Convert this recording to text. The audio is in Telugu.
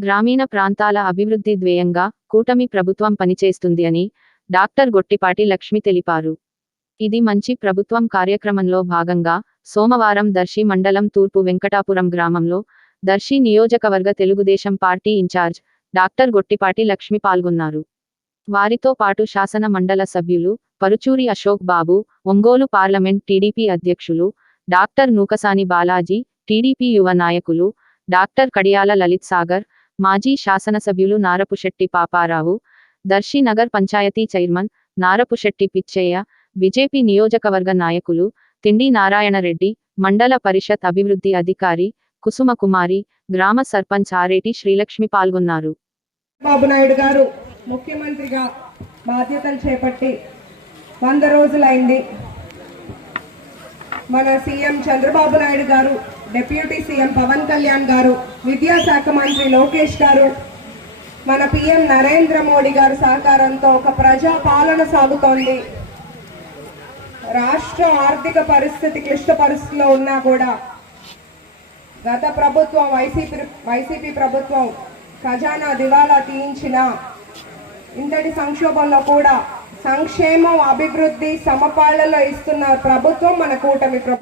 గ్రామీణ ప్రాంతాల అభివృద్ధి ధ్యేయంగా కూటమి ప్రభుత్వం పనిచేస్తుంది అని డాక్టర్ గొట్టిపాటి లక్ష్మి తెలిపారు. ఇది మంచి ప్రభుత్వం కార్యక్రమంలో భాగంగా సోమవారం దర్శి మండలం తూర్పు వెంకటాపురం గ్రామంలో దర్శి నియోజకవర్గ Telugu Desam party in charge doctor Gottipati Lakshmi పాల్గొన్నారు. వారితో పాటు శాసన మండల సభ్యులు పరుచూరి అశోక్ బాబు ఒంగోలు పార్లమెంట్ టీడీపీ అధ్యక్షులు డాక్టర్ నూకసాని బాలాజీ టీడీపీ యువ నాయకులు డాక్టర్ కడియాల లలిత్ సాగర్ మాజీ శాసనసభ్యులు నారపుశెట్టి పాపారావు దర్శి నగర్ పంచాయతీ చైర్మన్ నారపుశెట్టి పిచ్చయ్య బీజేపీ నియోజకవర్గ నాయకులు తిండి నారాయణరెడ్డి మండల పరిషత్ అభివృద్ధి అధికారి కుసుమ కుమారి గ్రామ సర్పంచ్ ఆరేటి శ్రీలక్ష్మి పాల్గొన్నారు. బాబు నాయుడు గారు ముఖ్యమంత్రిగా బాధ్యతలు చేపట్టి వంద రోజులైంది. మన సీఎం చంద్రబాబు నాయుడు గారు డిప్యూటీ సీఎం పవన్ కళ్యాణ్ గారు విద్యాశాఖ మంత్రి లోకేష్ గారు మన పిఎం నరేంద్ర మోడీ గారి సహకారంతో ఒక ప్రజా పాలన సాగుతోంది. రాష్ట్ర ఆర్థిక పరిస్థితి క్లిష్ట పరిస్థితిలో ఉన్నా కూడా గత ప్రభుత్వం వైసీపీ వైసీపీ ప్రభుత్వం ఖజానా దివాలా తీయించిన ఇంతటి సంక్షోభంలో కూడా సంక్షేమం అభివృద్ధి సమపాళ్ళలో ఇస్తున్న ప్రభుత్వం మన కూటమి ప్రభుత్వం.